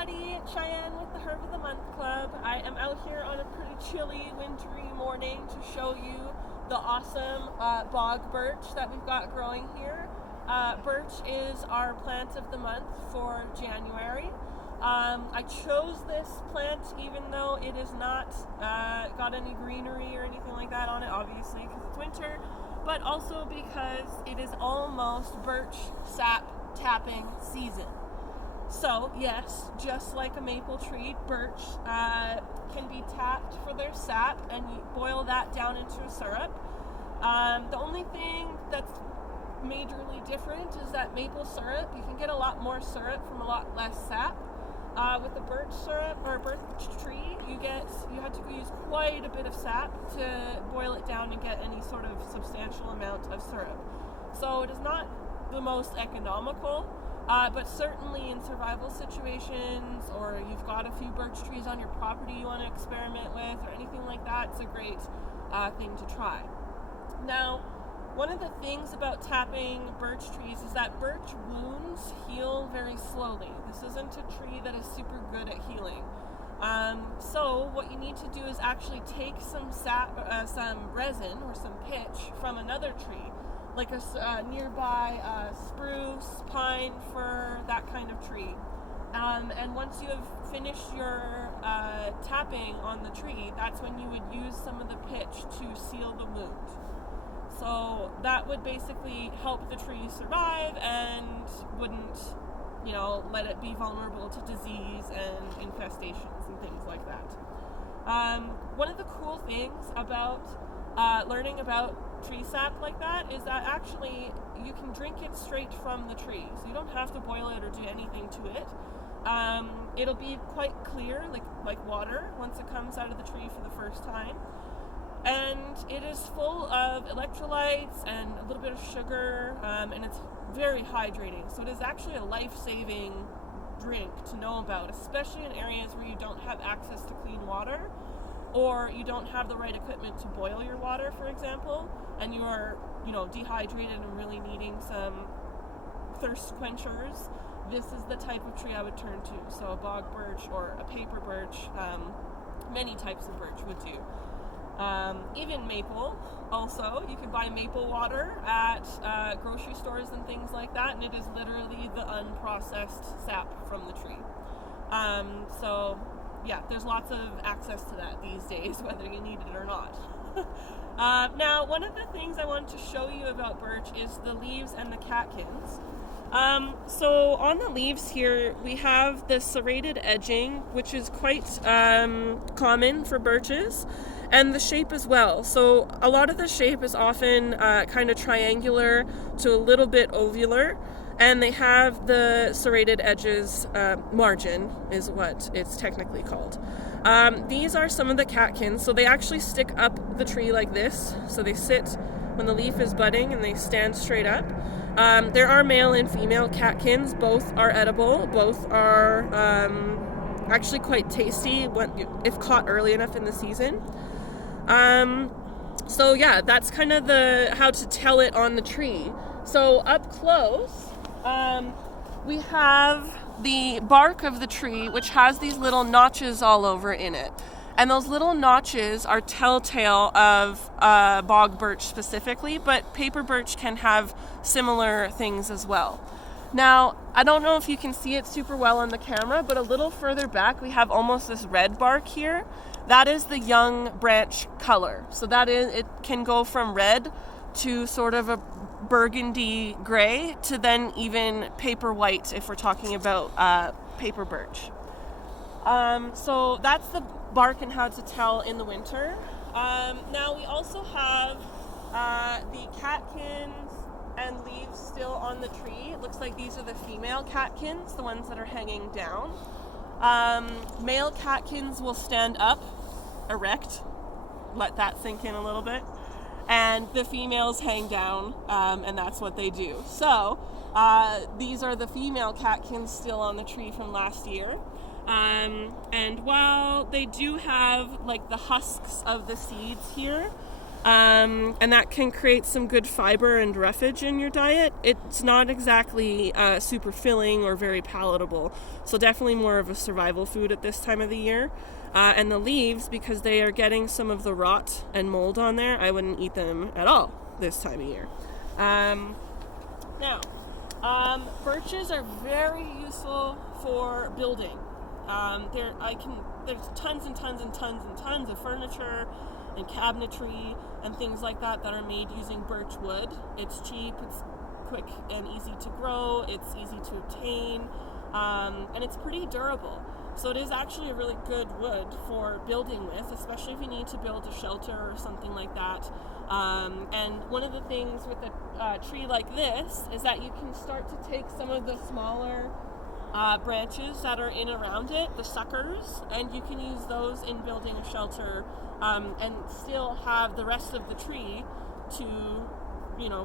everybody, Cheyenne with the Herb of the Month Club. I am out here on a pretty chilly, wintry morning to show you the awesome bog birch that we've got growing here. Birch is our plant of the month for January. I chose this plant even though it is not got any greenery or anything like that on it, obviously because it's winter, but also because it is almost birch sap tapping season. So yes, just like a maple tree, birch can be tapped for their sap, and you boil that down into a syrup. The only thing that's majorly different is that maple syrup, you can get a lot more syrup from a lot less sap. With the birch syrup or birch tree, you had to use quite a bit of sap to boil it down and get any sort of substantial amount of syrup. So it is not the most economical. But certainly in survival situations, or you've got a few birch trees on your property you want to experiment with, or anything like that, it's a great thing to try. Now, one of the things about tapping birch trees is that birch wounds heal very slowly. This isn't a tree that is super good at healing. So what you need to do is actually take some resin or some pitch from another tree, like a nearby spruce, pine, fir, that kind of tree. And once you have finished your tapping on the tree, that's when you would use some of the pitch to seal the wound. So that would basically help the tree survive and wouldn't, let it be vulnerable to disease and infestations and things like that. One of the cool things about learning about tree sap like that is that actually you can drink it straight from the tree, so you don't have to boil it or do anything to it. It'll be quite clear, like water, once it comes out of the tree for the first time, and it is full of electrolytes and a little bit of sugar, and it's very hydrating, so it is actually a life-saving drink to know about, especially in areas where you don't have access to clean water, or you don't have the right equipment to boil your water, for example, and you are, dehydrated and really needing some thirst quenchers. This is the type of tree I would turn to. So a bog birch or a paper birch, many types of birch would do. Even maple, also, you can buy maple water at grocery stores and things like that, and it is literally the unprocessed sap from the tree. So yeah, there's lots of access to that these days, whether you need it or not. Now, one of the things I wanted to show you about birch is the leaves and the catkins. So on the leaves here, we have the serrated edging, which is quite common for birches, and the shape as well. So a lot of the shape is often kind of triangular to a little bit ovular, and they have the serrated edges, margin is what it's technically called. These are some of the catkins, so they actually stick up the tree like this. So they sit when the leaf is budding and they stand straight up. There are male and female catkins. Both are edible. Both are actually quite tasty if caught early enough in the season. So yeah, that's kind of how to tell it on the tree. So up close, we have the bark of the tree, which has these little notches all over in it. And those little notches are telltale of bog birch specifically, but paper birch can have similar things as well. Now, I don't know if you can see it super well on the camera, but a little further back, we have almost this red bark here. That is the young branch color. So it can go from red to sort of a burgundy gray to then even paper white if we're talking about paper birch. So that's the bark and how to tell in the winter. Now we also have the catkins and leaves still on the tree. It looks like these are the female catkins, the ones that are hanging down. Male catkins will stand up, erect, let that sink in a little bit, and the females hang down, and that's what they do. So these are the female catkins still on the tree from last year. And while they do have like the husks of the seeds here, And that can create some good fiber and roughage in your diet. It's not exactly super filling or very palatable, so definitely more of a survival food at this time of the year. And the leaves, because they are getting some of the rot and mold on there, I wouldn't eat them at all this time of year. Now, birches are very useful for building. There's tons and tons and tons and tons of furniture and cabinetry and things like that are made using birch wood. It's cheap, it's quick and easy to grow, it's easy to obtain, and it's pretty durable. So it is actually a really good wood for building with, especially if you need to build a shelter or something like that. And one of the things with a tree like this is that you can start to take some of the smaller branches that are in around it, the suckers, and you can use those in building a shelter, and still have the rest of the tree to,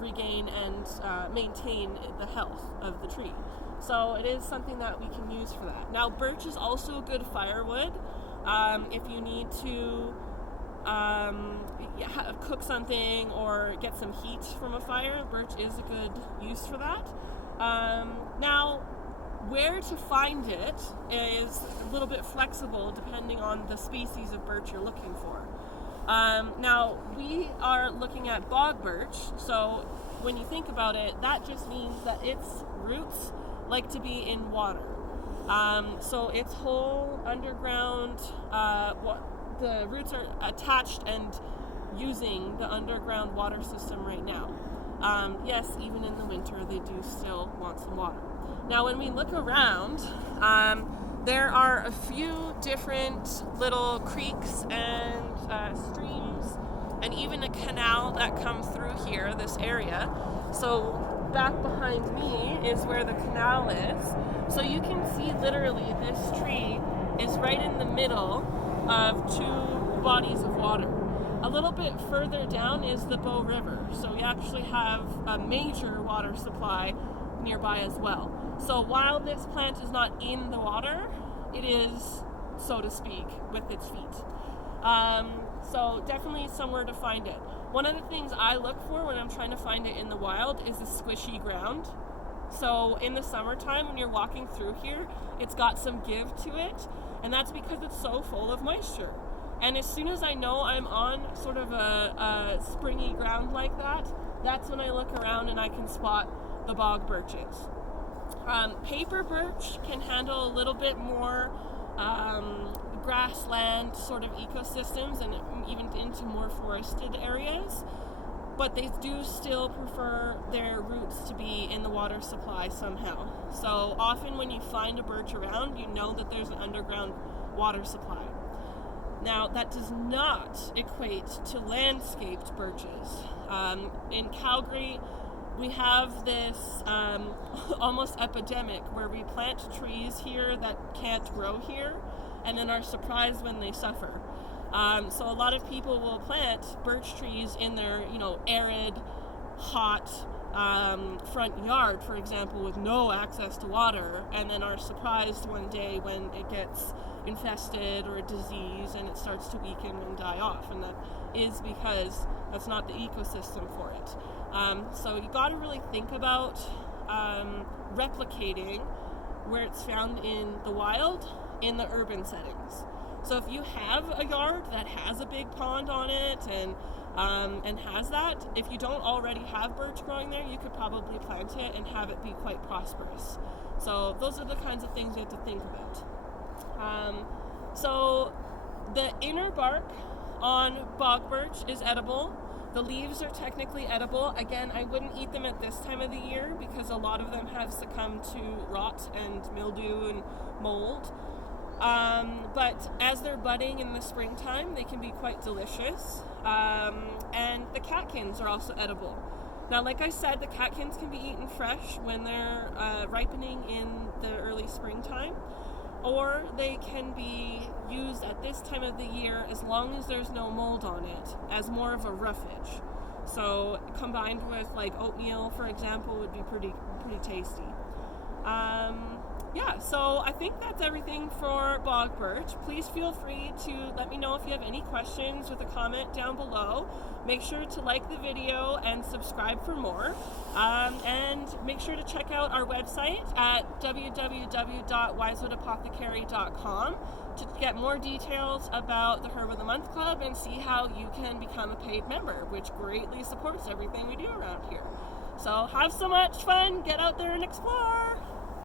regain and maintain the health of the tree. So it is something that we can use for that. Now, birch is also a good firewood. If you need to cook something or get some heat from a fire, birch is a good use for that. Now, where to find it is a little bit flexible depending on the species of birch you're looking for. Now, we are looking at bog birch, so when you think about it, that just means that its roots like to be in water. So its whole underground, the roots are attached and using the underground water system right now. Yes, even in the winter, they do still want some water. Now, when we look around, there are a few different little creeks and streams, and even a canal that comes through here, this area. So back behind me is where the canal is. So you can see literally this tree is right in the middle of two bodies of water. A little bit further down is the Bow River, so we actually have a major water supply nearby as well. So while this plant is not in the water, it is, so to speak, with its feet. So definitely somewhere to find it. One of the things I look for when I'm trying to find it in the wild is the squishy ground. So in the summertime when you're walking through here, it's got some give to it, and that's because it's so full of moisture. And as soon as I know I'm on sort of a springy ground like that, that's when I look around and I can spot the bog birches. Paper birch can handle a little bit more grassland sort of ecosystems and even into more forested areas, but they do still prefer their roots to be in the water supply somehow. So often when you find a birch around, you know that there's an underground water supply. Now, that does not equate to landscaped birches. In Calgary, we have this almost epidemic where we plant trees here that can't grow here and then are surprised when they suffer. So a lot of people will plant birch trees in their, arid, hot front yard, for example, with no access to water, and then are surprised one day when it gets infested or a disease and it starts to weaken and die off, and that is because that's not the ecosystem for it. So you got to really think about replicating where it's found in the wild in the urban settings. So if you have a yard that has a big pond on it and has that, if you don't already have birch growing there, you could probably plant it and have it be quite prosperous. So those are the kinds of things you have to think about. So the inner bark on bog birch is edible. The leaves are technically edible. Again, I wouldn't eat them at this time of the year because a lot of them have succumbed to rot and mildew and mold. But as they're budding in the springtime, they can be quite delicious. And the catkins are also edible. Now, like I said, the catkins can be eaten fresh when they're ripening in the early springtime, or they can be used at this time of the year as long as there's no mold on it as more of a roughage. So combined with like oatmeal, for example, would be pretty tasty. Yeah, so I think that's everything for bog birch. Please feel free to let me know if you have any questions with a comment down below. Make sure to like the video and subscribe for more. And make sure to check out our website at www.wisewoodipothecary.com to get more details about the Herb of the Month Club and see how you can become a paid member, which greatly supports everything we do around here. So have so much fun, get out there and explore!